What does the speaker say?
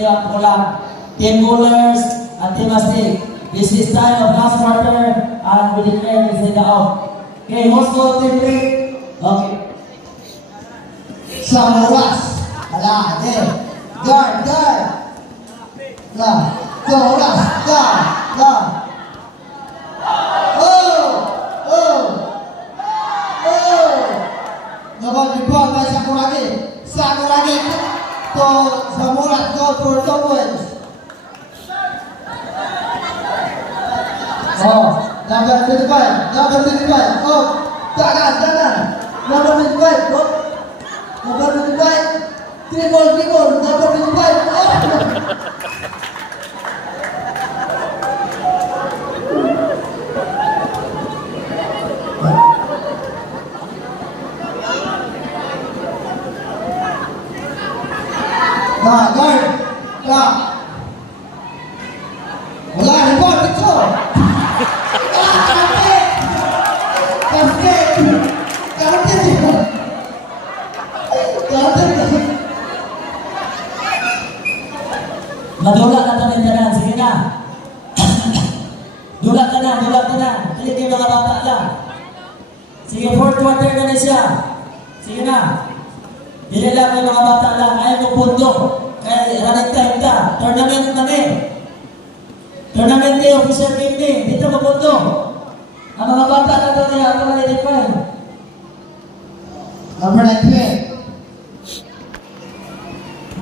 City of Kulang. Team Bullers and Team Astig. This is time of last quarter and we declare this in the out. Okay, most go Team Rick. Okay. Samuras. Ala, there. Guard, guard. La. Samuras. Guard, guard. Oh! Oh! Oh! Nabag-rebound by Sakuragi. Sakuragi to Samuras go for doubles. Oh, number 25. Number 25. Oh, jangan, jangan. Number 25. Oh. Number 25. Triple. Number 25. Oh. Nah, guard. Nah. Wala, rebound dito. Madulak na tanin tanan, sige na. Dulak ka na. Hindi kayo mga bata lang. Sige, fourth quarter na na siya. Sige na. Hindi lang kayo mga bata lang. Ayaw mo pundo. Kaya running time ka. Tournament na ni. Tournament ni, official game ni. Dito mapundo. Ang mga bata na ito niya, ako na-define. Number 19.